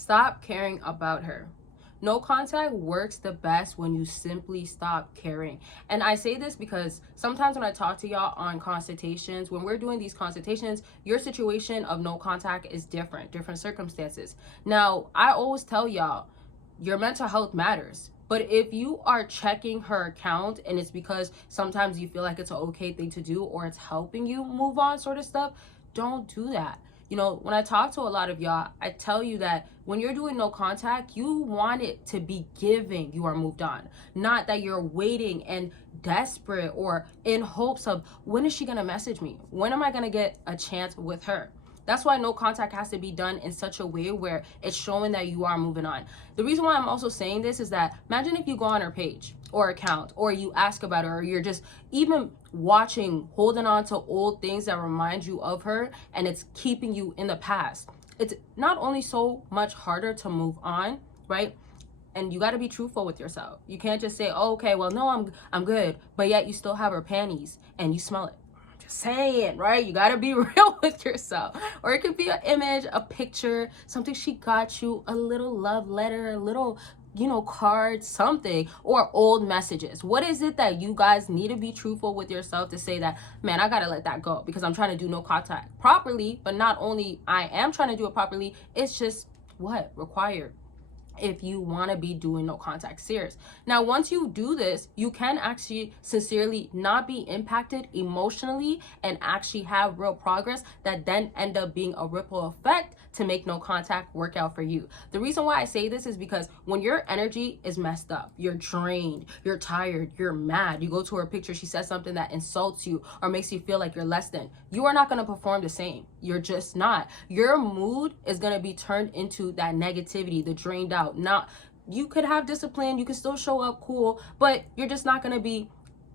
Stop caring about her. No contact works the best when you simply stop caring. And I say this because sometimes when I talk to y'all on consultations, when we're doing these consultations, your situation of no contact is different circumstances. Now, I always tell y'all, your mental health matters. But if you are checking her account and it's because sometimes you feel like it's an okay thing to do or it's helping you move on sort of stuff, don't do that. You know, when I talk to a lot of y'all, I tell you that when you're doing no contact, you want it to be giving you are moved on, not that you're waiting and desperate or in hopes of when is she going to message me? When am I going to get a chance with her? That's why no contact has to be done in such a way where it's showing that you are moving on. The reason why I'm also saying this is that imagine if you go on her page or account or you ask about her or you're just even watching, holding on to old things that remind you of her and it's keeping you in the past. It's not only so much harder to move on, right? And you got to be truthful with yourself. You can't just say, oh, okay, well, no, I'm good. But yet you still have her panties and you smell it. Saying, right? You got to be real with yourself. Or it could be an image, a picture, something she got you, a little love letter, a little, card, something, or old messages. What is it that you guys need to be truthful with yourself to say that, man, I got to let that go because I'm trying to do no contact properly, but not only I am trying to do it properly, it's just what? Required. If you want to be doing no contact serious. Now, once you do this, you can actually sincerely not be impacted emotionally and actually have real progress that then end up being a ripple effect to make no contact work out for you. The reason why I say this is because when your energy is messed up, you're drained, you're tired, you're mad, you go to her picture, she says something that insults you or makes you feel like you're less than, you are not going to perform the same. You're just not. Your mood is going to be turned into that negativity, the drained out. Not, you could have discipline, you can still show up cool, but you're just not going to be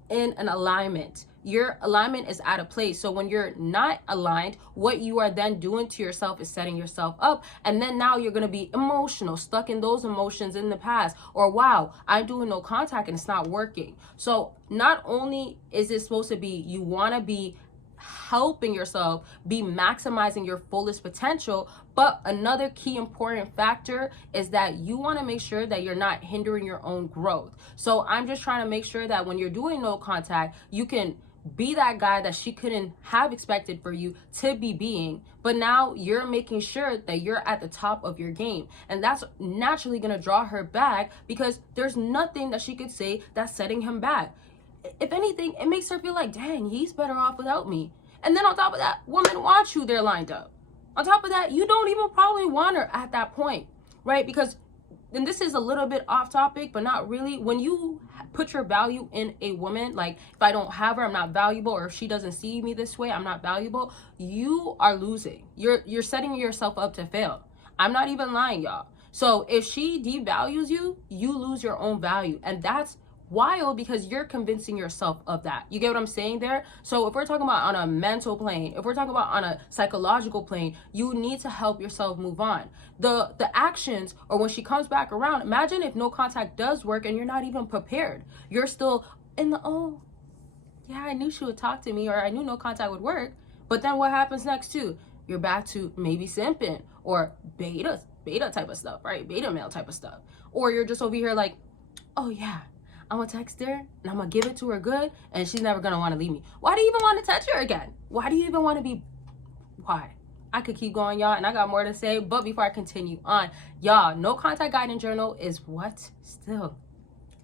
in an alignment. Your alignment is out of place. So when you're not aligned, what you are then doing to yourself is setting yourself up. And then now you're going to be emotional, stuck in those emotions in the past. Or, wow, I'm doing no contact and it's not working. So not only is it supposed to be, you want to be helping yourself be maximizing your fullest potential, but another key important factor is that you want to make sure that you're not hindering your own growth. So I'm just trying to make sure that when you're doing no contact, you can be that guy that she couldn't have expected for you to be being, but now you're making sure that you're at the top of your game, and that's naturally going to draw her back because there's nothing that she could say that's setting him back. If anything, it makes her feel like, dang, he's better off without me. And then on top of that, women want you there lined up. On top of that, you don't even probably want her at that point, right? Because, and this is a little bit off topic, but not really. When you put your value in a woman, like if I don't have her, I'm not valuable, or if she doesn't see me this way, I'm not valuable, you are losing. You're setting yourself up to fail. I'm not even lying, y'all. So if she devalues you, you lose your own value. And that's wild because you're convincing yourself of that. You get what I'm saying there? So if we're talking about on a mental plane, if we're talking about on a psychological plane, you need to help yourself move on. The actions, or when she comes back around, imagine if no contact does work and you're not even prepared. You're still in the, oh, yeah, I knew she would talk to me, or I knew no contact would work. But then what happens next too? You're back to maybe simping or beta type of stuff, right? Beta male type of stuff. Or you're just over here like, oh yeah, I'm gonna text her and I'm gonna give it to her good and she's never gonna want to leave me. Why do you even want to touch her again? Why do you even want to be, why? I could keep going, y'all, and I got more to say, but before I continue on, y'all, no contact guidance journal is what? Still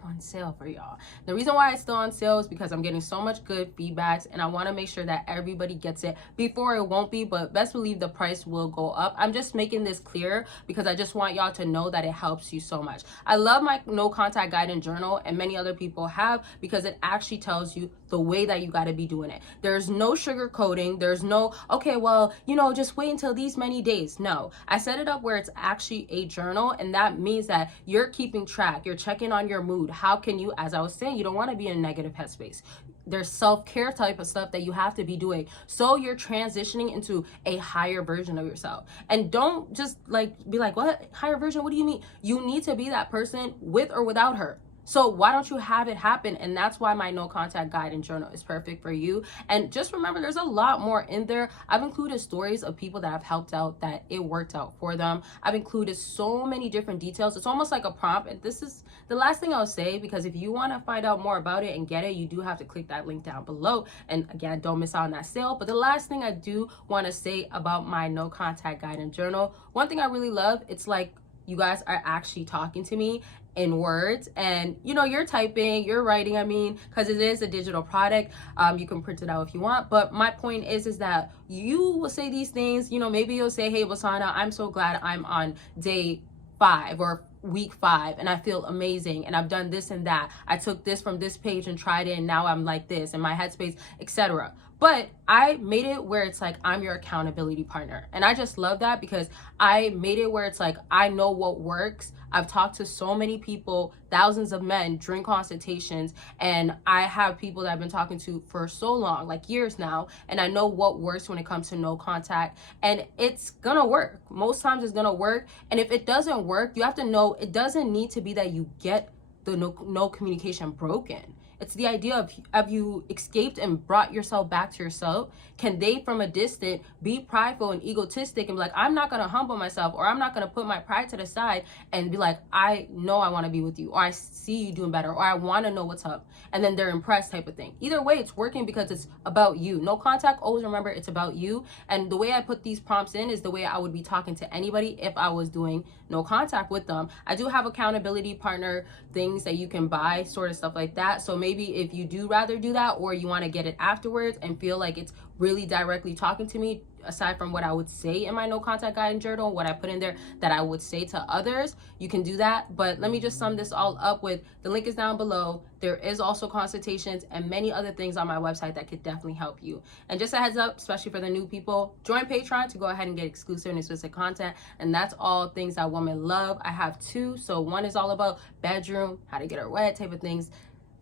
on sale for y'all. The reason why it's still on sale is because I'm getting so much good feedbacks and I want to make sure that everybody gets it before it won't be, but best believe the price will go up. I'm just making this clear because I just want y'all to know that it helps you so much. I love my no contact guidance journal, and many other people have, because it actually tells you the way that you got to be doing it. There's no sugar coating. There's no, okay, well, just wait until these many days. No, I set it up where it's actually a journal, and that means that you're keeping track. You're checking on your mood. How can you, as I was saying, you don't want to be in a negative headspace. There's self-care type of stuff that you have to be doing. So you're transitioning into a higher version of yourself. And don't just be like, what? Higher version? What do you mean? You need to be that person with or without her. So why don't you have it happen? And that's why my no contact guide and journal is perfect for you. And just remember, there's a lot more in there. I've included stories of people that I've helped out that it worked out for them. I've included so many different details. It's almost like a prompt. And this is the last thing I'll say, because if you want to find out more about it and get it, you do have to click that link down below. And again, don't miss out on that sale. But the last thing I do want to say about my no contact guide and journal, one thing I really love, it's like you guys are actually talking to me in words, and you know, you're typing, you're writing, I mean, because it is a digital product. You can print it out if you want, but my point is that you will say these things, you know, maybe you'll say, hey Bossana, I'm so glad I'm on day 5 or week 5 and I feel amazing and I've done this and that. I took this from this page and tried it and now I'm like this in my headspace, etc. But I made it where it's like I'm your accountability partner. And I just love that because I made it where it's like I know what works. I've talked to so many people, thousands of men during consultations, and I have people that I've been talking to for so long, like years now, and I know what works when it comes to no contact, and it's gonna work. Most times it's gonna work, and if it doesn't work, you have to know it doesn't need to be that you get the no communication broken. It's the idea of you escaped and brought yourself back to yourself. Can they from a distance be prideful and egotistic and be like, I'm not going to humble myself, or I'm not going to put my pride to the side and be like, I know I want to be with you, or I see you doing better, or I want to know what's up. And then they're impressed type of thing. Either way, it's working because it's about you. No contact, always remember it's about you. And the way I put these prompts in is the way I would be talking to anybody if I was doing no contact with them. I do have accountability partner things that you can buy, sort of stuff like that. So maybe if you do rather do that, or you want to get it afterwards and feel like it's really directly talking to me, aside from what I would say in my no contact guide and journal, what I put in there that I would say to others, you can do that. But let me just sum this all up with the link is down below. There is also consultations and many other things on my website that could definitely help you. And just a heads up, especially for the new people, join Patreon to go ahead and get exclusive and explicit content. And that's all things that women love. I have 2. So one is all about bedroom, how to get her wet type of things,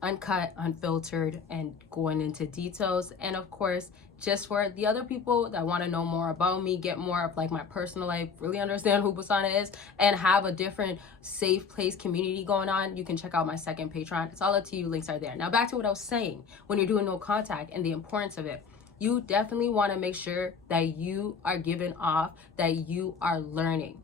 uncut, unfiltered, and going into details. And of course, just for the other people that want to know more about me, get more of like my personal life, really understand who Bossana is, and have a different safe place community going on, you can check out my second Patreon. It's all up to you. Links are there. Now back to what I was saying when you're doing no contact and the importance of it. You definitely want to make sure that you are giving off, that you are learning.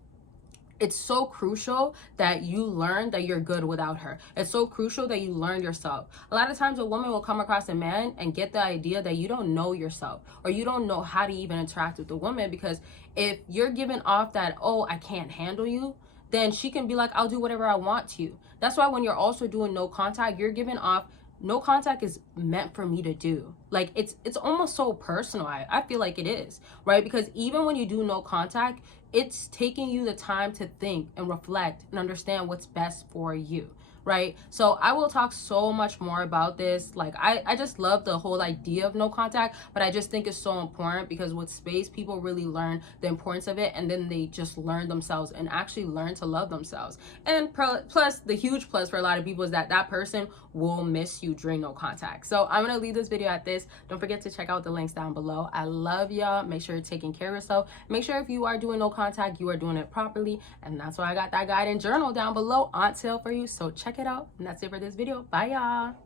It's so crucial that you learn that you're good without her. It's so crucial that you learn yourself. A lot of times a woman will come across a man and get the idea that you don't know yourself, or you don't know how to even interact with the woman, because if you're giving off that, oh, I can't handle you, then she can be like, I'll do whatever I want to you. That's why when you're also doing no contact, you're giving off, no contact is meant for me to do. Like it's almost so personal. I feel like it is, right? Because even when you do no contact, it's taking you the time to think and reflect and understand what's best for you, right? So I will talk so much more about this. Like I just love the whole idea of no contact, but I just think it's so important because with space, people really learn the importance of it, and then they just learn themselves and actually learn to love themselves. And plus, the huge plus for a lot of people is that that person will miss you during no contact. So I'm gonna leave this video at this. Don't forget to check out the links down below. I love y'all. Make sure you're taking care of yourself. Make sure if you are doing no contact, you are doing it properly. And that's why I got that guide and journal down below on sale for you. So check it out. And that's it for this video. Bye y'all.